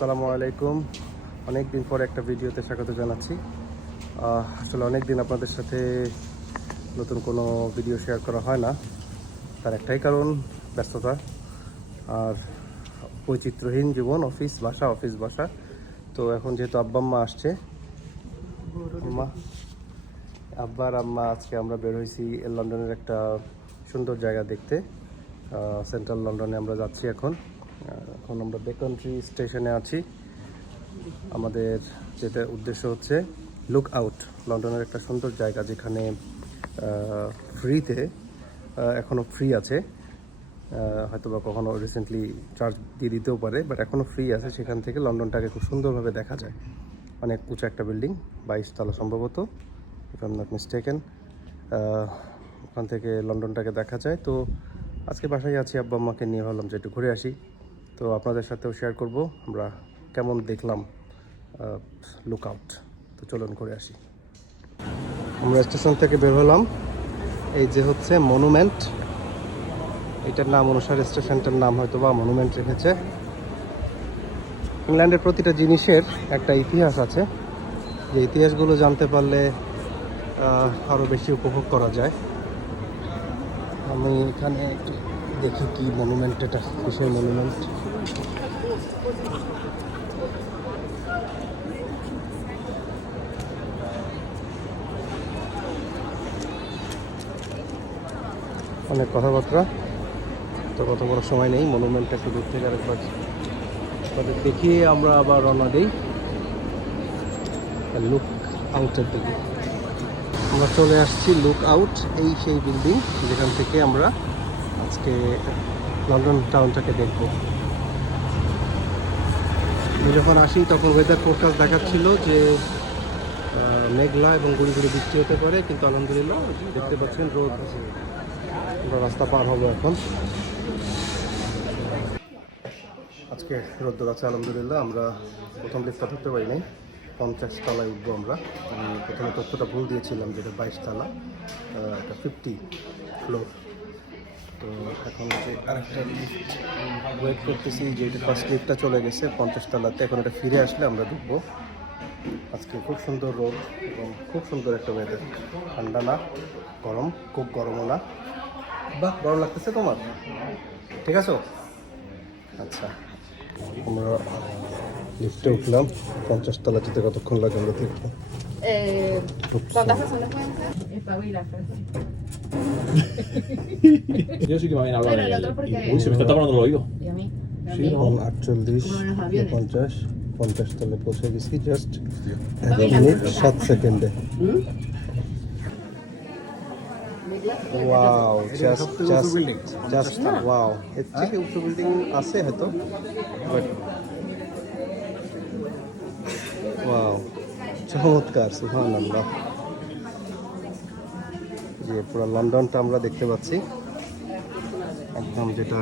আসসালামু আলাইকুম। অনেক দিন পর একটা ভিডিওতে স্বাগত জানাচ্ছি। আসলে অনেক দিন আপনাদের সাথে নতুন কোনো ভিডিও শেয়ার করা হয় না। তার একটাই কারণ ব্যস্ততা আর বৈচিত্র্যহীন জীবন, অফিস, বাসা অফিস, বাসা। তো এখন যেহেতু আব্বা আম্মা আসছে আব্বার আম্মা আজকে আমরা বের হয়েছি লন্ডনের একটা সুন্দর জায়গা দেখতে। সেন্ট্রাল লন্ডনে আমরা যাচ্ছি এখন। এখন আমরা বেকন্ট্রি স্টেশনে আছি। আমাদের যেটা উদ্দেশ্য হচ্ছে লুক আউট লন্ডনের একটা সুন্দর জায়গা যেখানে ফ্রিতে এখনও ফ্রি আছে। হয়তো বা কখনো রিসেন্টলি চার্জ দিয়ে দিতেও পারে বাট এখনও ফ্রি আছে সেখান থেকে লন্ডনটাকে খুব সুন্দরভাবে দেখা যায়। অনেক উঁচু একটা বিল্ডিং বাইশ তলা সম্ভবত ইফ এম নট মিস্টেকেন ওখান থেকে লন্ডনটাকে দেখা যায়। তো আজকে বাসায় আছি, আব্বা আম্মাকে নিয়ে ভাবলাম যে একটু ঘুরে আসি। তো আপনাদের সাথেও শেয়ার করব। আমরা কেমন দেখলাম লুক আউট তো চলুন করে আসি। আমরা স্টেশন থেকে বের হলাম। এই যে হচ্ছে মনুমেন্ট এটার নাম অনুসারে স্টেশনটার নাম হয়তো বা মনুমেন্ট রেখেছে। ইংল্যান্ডের প্রতিটা জিনিসের একটা ইতিহাস আছে। যে ইতিহাসগুলো জানতে পারলে আরও বেশি উপভোগ করা যায়। আমি এখানে একটু দেখি কি মনুমেন্ট এটা কিসের মনুমেন্ট অনেক কথাবার্তা। তো কত বড় সময় নেই মনুমেন্টটা একটু দূর থেকে আরেকবার তাদের দেখিয়ে আমরা আবার রওনা দিই। লুক আউটের দিকে আমরা চলে আসছি লুক আউট এই সেই বিল্ডিং যেখান থেকে আমরা আজকে লন্ডন টাউনটাকে দেখব। যখন আসি, তখন ওয়েদার ফোরকাস্ট দেখাচ্ছিল যে মেঘলা এবং গুড়ি গুড়ি বৃষ্টি হতে পারে, কিন্তু আলহামদুলিল্লাহ দেখতে পাচ্ছেন রোদ। রাস্তা পার হব এখন। আজকে রোদ্দুর আছে, আলহামদুলিল্লাহ। আমরা প্রথম লিফটটা ধরতে পারি নাই। পঞ্চাশ তলায় উঠবো আমরা। প্রথমে তথ্যটা ভুল দিয়েছিলাম যেটা বাইশ তলা এটা ফিফটি ফ্লোর তো এখন যে আরেকটা ওয়েট করতেছি যে এটা ফার্স্ট লিফটটা চলে গেছে পঞ্চাশ তলাতে। এখন এটা ফিরে আসলে আমরা ঢুকবো। আজকে খুব সুন্দর রোদ এবং খুব সুন্দর একটা ওয়েদার ঠান্ডা না, গরম, খুব গরমও না। বাহ গরম লাগতেছে তোমার ঠিক আছে আচ্ছা আমরা লিফটে উঠলাম পঞ্চাশ তলা যেতে কতক্ষণ লাগে আমরা দেখব Eh. Yo sí que me habían hablado Pero el de otro porque- Uy, se me está tapando el oído. ¿Y a mí? ¿A Sí, mí? no. এখন আটচল্লিশ Como en los aviones. পঞ্চাশ পঞ্চাশ তলে পৌঁছে গেছি জাস্ট এক minute. সাত সেকেন্ডে wow just just just wow এর থেকে উঁচু বিল্ডিং আছে হয়তো। বাট ওয়াও চমৎকার সুহান আল্লাহ যে পুরো লন্ডনটা আমরা দেখতে পাচ্ছি। একদম যেটা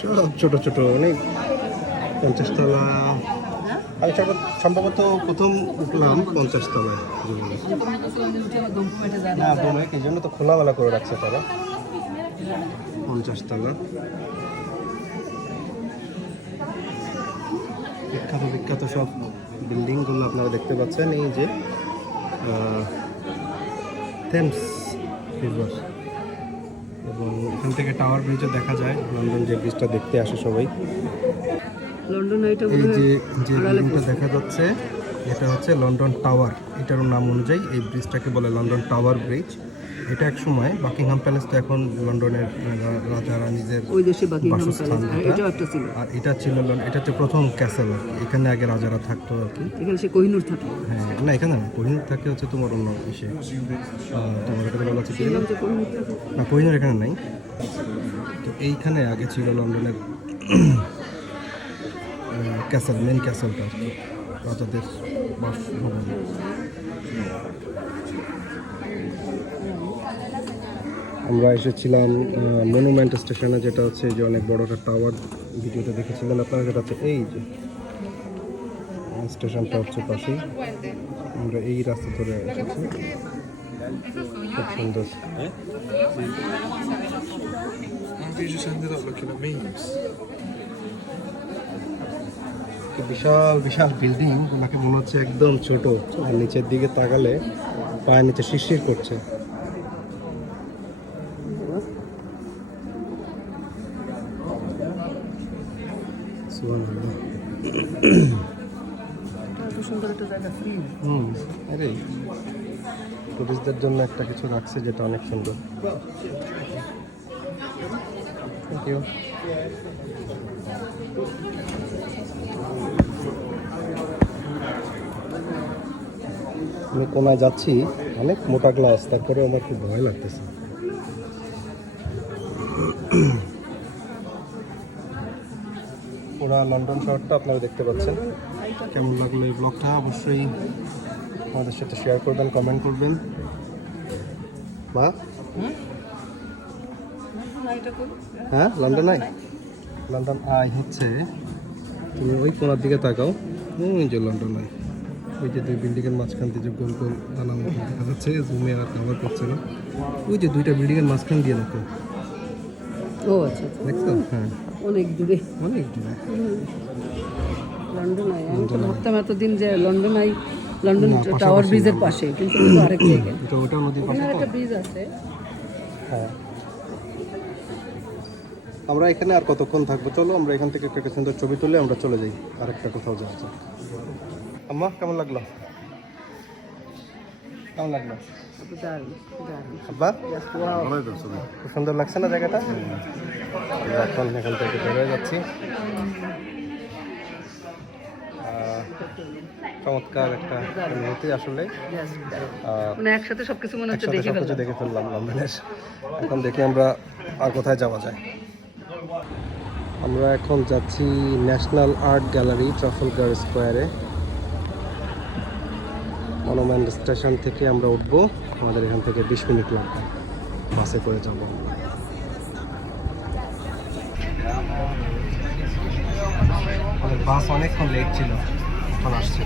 সব ছোট ছোট অনেক পঞ্চাশ তলা আমি সম্ভবত প্রথম উঠলাম পঞ্চাশ তলায় জীবনে এই জন্য তো খোলামেলা করে রাখছে তারা। পঞ্চাশ তলা বিখ্যাত বিখ্যাত সব বিল্ডিংগুলো আপনারা দেখতে পাচ্ছেন, এই যে থেমস রিভার এবং এখান থেকে টাওয়ার ব্রিজও দেখা যায়। লন্ডন যে ব্রিজটা দেখতে আসে সবাই। লন্ডন এটা এই যে যে বিল্ডিংটা দেখা যাচ্ছে এটা হচ্ছে লন্ডন টাওয়ার। এটার নাম অনুযায়ী এই ব্রিজটাকে বলে লন্ডন টাওয়ার ব্রিজ এটা এক সময় বাকিংহাম প্যালেস তো এখন লন্ডনের রাজা রানীদের ওই দেশে বাকিংহাম আর এটা। একটা ছিল আর এটা ছিল এটা হচ্ছে প্রথম ক্যাসেল আর কি। এখানে আগে রাজারা থাকতো আর কি। এখানে সে কোহিনুর থাকে হ্যাঁ না এখানে না কোহিনুর থাকে হচ্ছে তোমার অন্য ইসে তোমার এখানে বলা হচ্ছে না কোহিনুর এখানে নাই। তো এইখানে আগে ছিল লন্ডনের ক্যাসেল মেন ক্যাসেলটা রাজাদের বাসভবন। আমরা এসেছিলাম মনুমেন্ট স্টেশনে যেটা হচ্ছে যে অনেক বড় একটা টাওয়ার ভিডিওতে দেখেছিলেন আপনারা যেটা হচ্ছে এই যে স্টেশনটা হচ্ছে পাশেই। আমরা এই রাস্তা ধরে এসেছি। খুব সুন্দর। Looking at memes. কি বিশাল বিশাল বিল্ডিং ওনাকে মনে হচ্ছে একদম ছোট। আর নিচের দিকে তাকালে পায়ের নিচে শিরশির করছে। একটা টুরিস্টদের জন্য একটা কিছু রাখছে যেটা অনেক সুন্দর। থ্যাংক ইউ আমি কোনায় যাচ্ছি, অনেক মোটা গ্লাস তারপরে আমার খুব ভয় লাগতেছে। পুরা লন্ডন শহরটা আপনারা দেখতে পাচ্ছেন। কেমন লাগল এই ব্লগটা অবশ্যই আমাদের সাথে শেয়ার করবেন কমেন্ট করবেন। বা হ্যাঁ লন্ডন আই লন্ডন আই হচ্ছে, তুমি ওই কোনার দিকে তাকাও। ওই যে লন্ডন আই ওই যে দুই বিল্ডিংয়ের মাঝখান দিয়ে যে গোল গোল দানা মতো দেখা যাচ্ছে জুমে আর কভার করছে না। ওই যে দুইটা বিল্ডিংয়ের মাঝখান দিয়ে দেখো। ও আচ্ছা আচ্ছা। দেখছ? হ্যাঁ। অনেক দূরে। অনেক দূরে। লন্ডন আই আমি তো ভাবতাম এতদিন যে লন্ডন আই লন্ডন টাওয়ার ব্রিজের পাশে কিন্তু আরেক জায়গায়। এটা ওটা নদীর পাশে একটা ব্রিজ আছে। হ্যাঁ। আমরা এখানে আর কতক্ষণ থাকব? চলো আমরা এখান থেকে একটা সুন্দর ছবি তুলে আমরা চলে যাই। আরেকটা কোথাও যাওয়া যাক আম্মা কেমন লাগল? কেমন লাগল? খুব সুন্দর লাগছে না জায়গাটা? এখন এখান থেকে বেরোয় যাচ্ছি। চমৎকার একটা অনুভূতি আসলে। মানে একসাথে সবকিছু মনে হচ্ছে দেখে ফেললাম। দেখে ফেললাম লন্ডনের এখন দেখি আমরা আর কোথায় যাওয়া যায়। আমরা এখন যাচ্ছি ন্যাশনাল আর্ট গ্যালারি ট্রাফলগার স্কোয়ারে মনোম্যান্ট স্টেশন থেকে আমরা উঠবো। আমাদের এখান থেকে বিশ মিনিট লাগবে। বাসে করে যাব বাস অনেকক্ষণ লেট ছিল, এখন আসছে।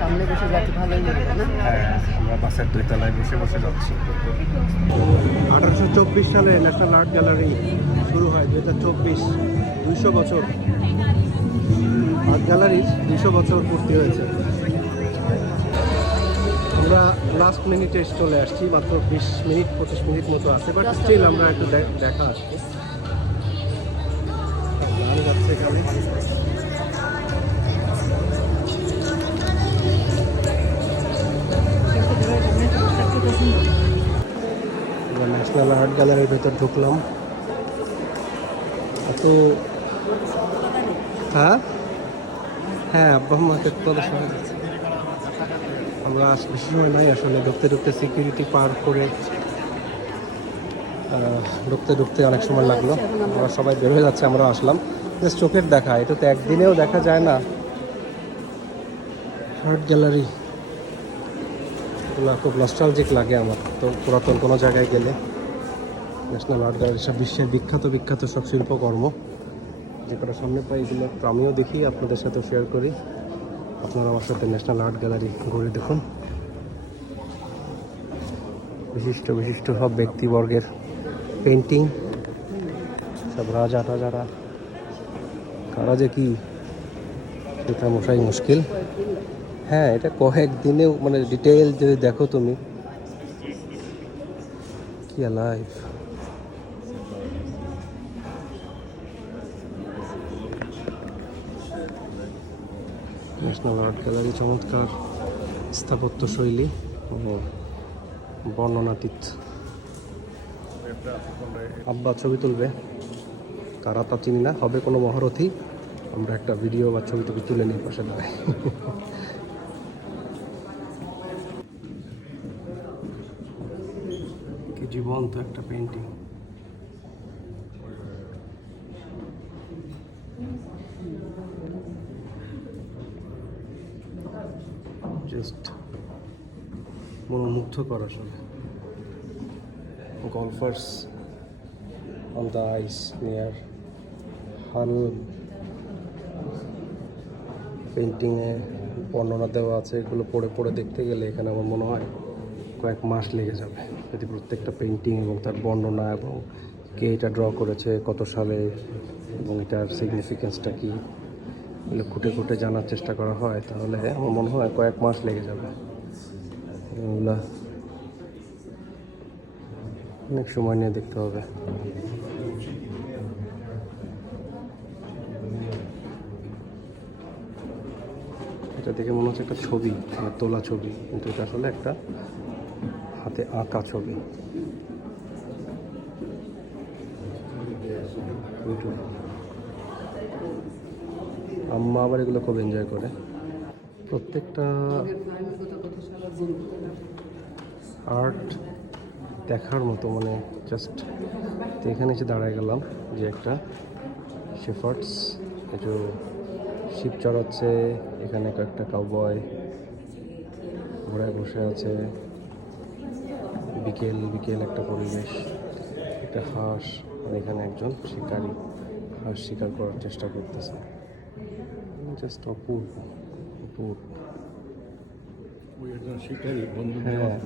সামনে বসে ভালোই লাগবে না? হ্যাঁ আমরা বাসের দুই তলায় বসে বসে যাচ্ছি। আঠারোশো চব্বিশ সালে ন্যাশনাল আর্ট গ্যালারি শুরু হয় দু হাজার চব্বিশ দুইশো বছর। আর্ট গ্যালারির দুইশো বছর পূর্তি হয়েছে। আমরা লাস্ট মিনিটে চলে আসছি মাত্র বিশ মিনিট পঁচিশ মিনিট মতো আছে বাট স্টিল আমরা একটু দেখা আসছি গান যাচ্ছে আমরা ন্যাশনাল আর্ট গ্যালারির ভেতর ঢুকলাম। এত হ্যাঁ? হ্যাঁ আব্বা তোমাদের সঙ্গে যাচ্ছে। আমরা আস- বেশি সময় নাই আসলে, ঢুকতে ঢুকতে সিকিউরিটি পার করে ঢুকতে ঢুকতে অনেক সময় লাগল। আমরা সবাই বের হয়ে যাচ্ছে আমরা আসলাম। জাস্ট চোখের দেখা, এটা তো একদিনেও দেখা যায় না। আর্ট গ্যালারি খুব নস্টালজিক লাগে আমার, তো পুরাতন কোনো জায়গায় গেলে। ন্যাশনাল আর্ট গ্যালারি সব বিশ্বের বিখ্যাত বিখ্যাত সব শিল্পকর্ম। যে কটা সামনে পাই এগুলো একটু আমিও দেখি, আপনাদের সাথে শেয়ার করি। আপনারা আমার সাথে ন্যাশনাল আর্ট গ্যালারি ঘুরে দেখুন। বিশিষ্ট বিশিষ্ট সব ব্যক্তিবর্গের পেন্টিং সব রাজা টাজারা কারা যে কি? এটা মশাই মুশকিল। হ্যাঁ এটা কয়েক দিনেও মানে ডিটেল যদি দেখো তুমি, কি লাইফ ন্যাশনাল আর্ট গ্যালারি, চমৎকার স্থাপত্য শৈলী ও বর্ণনাতীত। আব্বা ছবি তুলবে। কারা তা চিনি না, হবে কোনো মহারথী। আমরা একটা ভিডিও বা ছবি টবি তুলে নিই পাশে দাঁড়ায়। কি জীবন্ত একটা পেন্টিং জাস্ট মনোমুগ্ধকর আসলে golfers on the ice near Hull পেন্টিংয়ে বর্ণনা দেওয়া আছে, এগুলো পড়ে পড়ে দেখতে গেলে এখানে আমার মনে হয় কয়েক মাস লেগে যাবে। যদি প্রত্যেকটা পেন্টিং এবং তার বর্ণনা এবং কে এটা ড্র করেছে, কত সালে, এবং এটার সিগনিফিকেন্সটা কী। এগুলো খুঁটে খুঁটে জানার চেষ্টা করা হয়, তাহলে আমার মনে হয় কয়েক মাস লেগে যাবে এগুলা অনেক সময় নিয়ে দেখতে হবে এটা দেখে মনে হচ্ছে একটা ছবি মানে তোলা ছবি, কিন্তু এটা আসলে একটা হাতে আঁকা ছবি. আম্মা আবার এগুলো খুব এনজয় করে। প্রত্যেকটা আর্ট দেখার মতো মানে জাস্ট তো এখানে এসে দাঁড়ায় গেলাম যে একটা শেফার্টস একটু শিপ চড়াচ্ছে, এখানে কয়েকটা কাউবয় ঘোড়ায় বসে আছে। বিকেল বিকেল একটা পরিবেশ, একটা হাঁস, আর এখানে একজন শিকারী, হাঁস শিকার করার চেষ্টা করতেছে। জাস্ট অপূর্ব অপূর্ব হ্যাঁ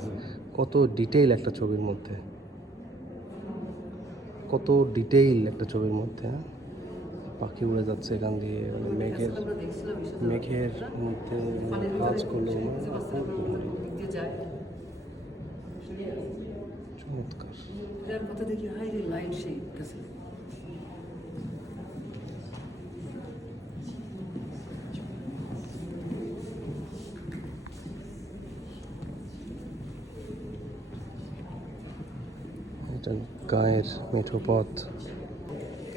কত ডিটেইল একটা ছবির মধ্যে। কত ডিটেইল একটা ছবির মধ্যে হ্যাঁ? পাখি উড়ে যাচ্ছে এখান দিয়ে মানে মেঘের মেঘের মধ্যে গাছগুলো চমৎকার দেখি হাই লাইট সেই এটা গায়ের মেঠো পথ।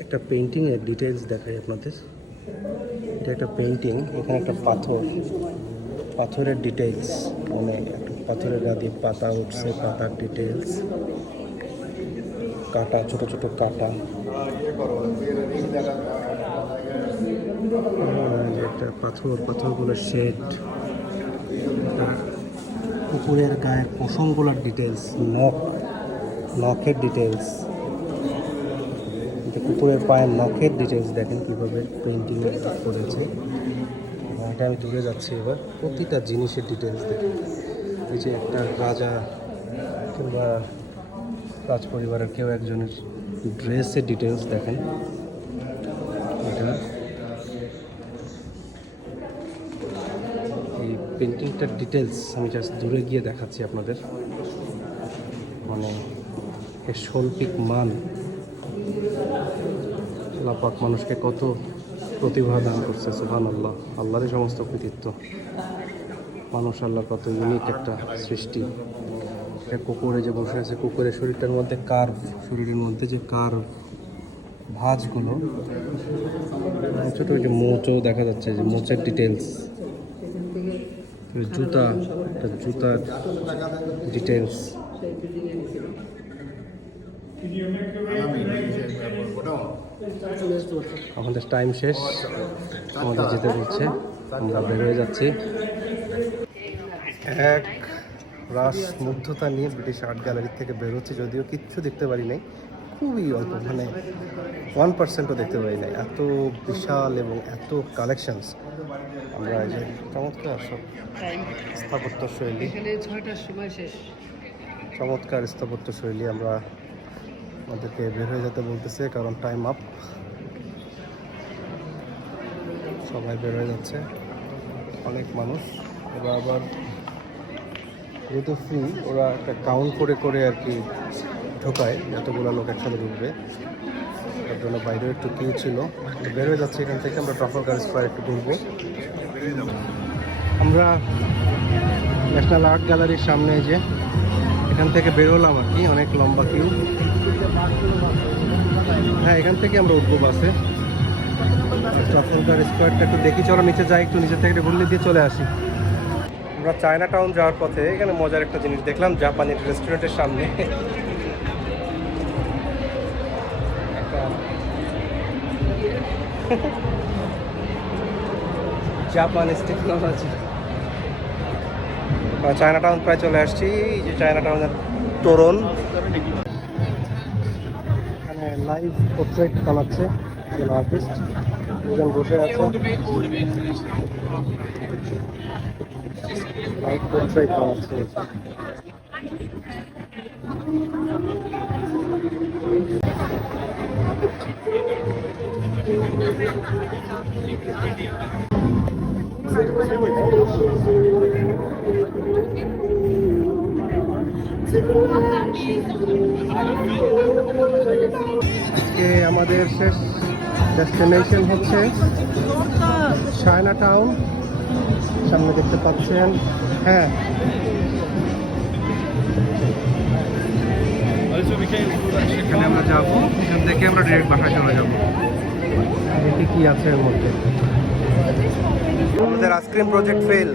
একটা পেন্টিংয়ের ডিটেলস দেখাই আপনাদের। এটা একটা পেন্টিং এখানে একটা পাথর। পাথরের ডিটেলস মানে একটা পাথরের গা দিয়ে পাতা উঠছে, পাতার ডিটেলস কাটা, ছোট ছোট কাটা। একটা পাথর, পাথরগুলোর শেড কুকুরের গায়ের পশমগুলোর ডিটেলস নখ। নখের ডিটেলস কুকুরের পায়ের নখের ডিটেলস দেখেন কীভাবে পেন্টিং করেছে। এটা আমি দূরে যাচ্ছি এবার। প্রতিটা জিনিসের ডিটেলস দেখেন। এই যে একটা রাজা কিংবা রাজ পরিবারের কেউ একজনের ড্রেসের ডিটেলস দেখেন। এটা এই পেন্টিংটার ডিটেলস আমি জাস্ট দূরে গিয়ে দেখাচ্ছি আপনাদের। মানে এর শৈল্পিক মান। লাপাক মানুষকে কত প্রতিভা দান করছে সুহান আল্লাহ আল্লাহরই সমস্ত কৃতিত্ব। মানুষ আল্লাহ কত ইউনিক একটা সৃষ্টি। একটা কুকুরে যে বসে আছে, কুকুরের শরীরটার মধ্যে কার্ভ শরীরের মধ্যে যে কার্ভ ভাঁজগুলো ছোটো যে মোচও দেখা যাচ্ছে, যে মোচের ডিটেলস জুতা, একটা জুতার ডিটেলস আমাদের টাইম শেষ। আমাদের যেতে বলছে আমরা বেরোয় যাচ্ছি। এক রাস মুগ্ধতা নিয়ে ব্রিটিশ আর্ট গ্যালারি থেকে বেরোচ্ছি যদিও কিচ্ছু দেখতে পারি নাই। খুবই অল্প মানে ওয়ান পার্সেন্টও দেখতে পারি নাই। এত বিশাল এবং এত কালেকশনস আমরা এই যে চমৎকার সব স্থাপত্য শৈলী। চমৎকার স্থাপত্য শৈলী আমরা আমাদেরকে বের হয়ে যেতে বলতেছে, কারণ টাইম আপ সবাই বের হয়ে যাচ্ছে। অনেক মানুষ। ওরা আবার যেহেতু ফ্রি ওরা একটা কাউন্ট করে করে আর কি ঢোকায় যতগুলো লোক একসাথে ঢুকবে। তার জন্য বাইরেও একটু কিউ ছিল। বের হয়ে যাচ্ছে এখান থেকে, আমরা ট্রাফলগার স্কোয়ার একটু ঘুরবো। আমরা ন্যাশনাল আর্ট গ্যালারির সামনে যে, এখান থেকে বেরোলাম আর কি, অনেক লম্বা কিউ হ্যাঁ এখান থেকে আমরা উঠবো বাসে। ট্রাফলগার স্কোয়ারটা একটু দেখি, চলো নিচে যাই, একটু নিচে থেকে ঘুরলে দিয়ে চলে আসি। আমরা চায়না টাউন যাওয়ার পথে এখানে মজার একটা জিনিস দেখলাম, জাপানি রেস্টুরেন্টের সামনে। চায়না টাউন প্রায় চলে আসছি, এই যে চায়না টাউনের তোরণ। লাইভ পোর্ট্রেট বানাচ্ছে একজন আর্টিস্ট দুজন বসে আছে। লাইট পোর্ট্রেট করা আছে আজকে আমাদের শেষ ডেস্টিনেশন হচ্ছে চায়না টাউন সামনে দেখতে পাচ্ছেন। হ্যাঁ। এখানে আমরা যাব। এখান থেকে আমরা ডিরেক্ট বাসায় চলে যাব। দেখি কি আছে এর মধ্যে? আমাদের আইসক্রিম প্রজেক্ট ফেল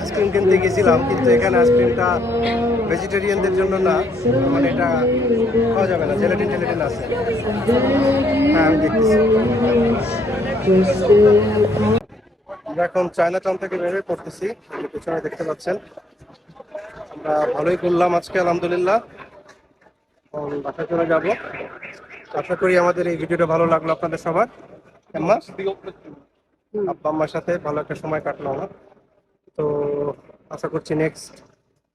আইসক্রিম কিনতে গেছিলাম কিন্তু এখানে আইসক্রিমটা ভেজিটেরিয়ানদের জন্য না মানে এটা খাওয়া যাবে না জেলাটিন টেলাটিন আছে। হ্যাঁ আমি দেখতেছি। এখন চায়না টাউন থেকে বের হয়ে পড়তেছি পেছনে দেখতে পাচ্ছেন। আমরা ভালোই করলাম আজকে, আলহামদুলিল্লাহ। বাসায় চলে যাব। আশা করি আমাদের এই ভিডিওটা ভালো লাগল আপনাদের সবার। আব্বা, আম্মার সাথে ভালো একটা সময় কাটলো আমার। তো আশা করছি নেক্সট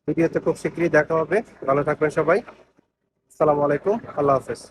ভিডিওতে খুব শীঘ্রই দেখা হবে। ভালো থাকবেন সবাই। আসসালামু আলাইকুম। আল্লাহ হাফেজ।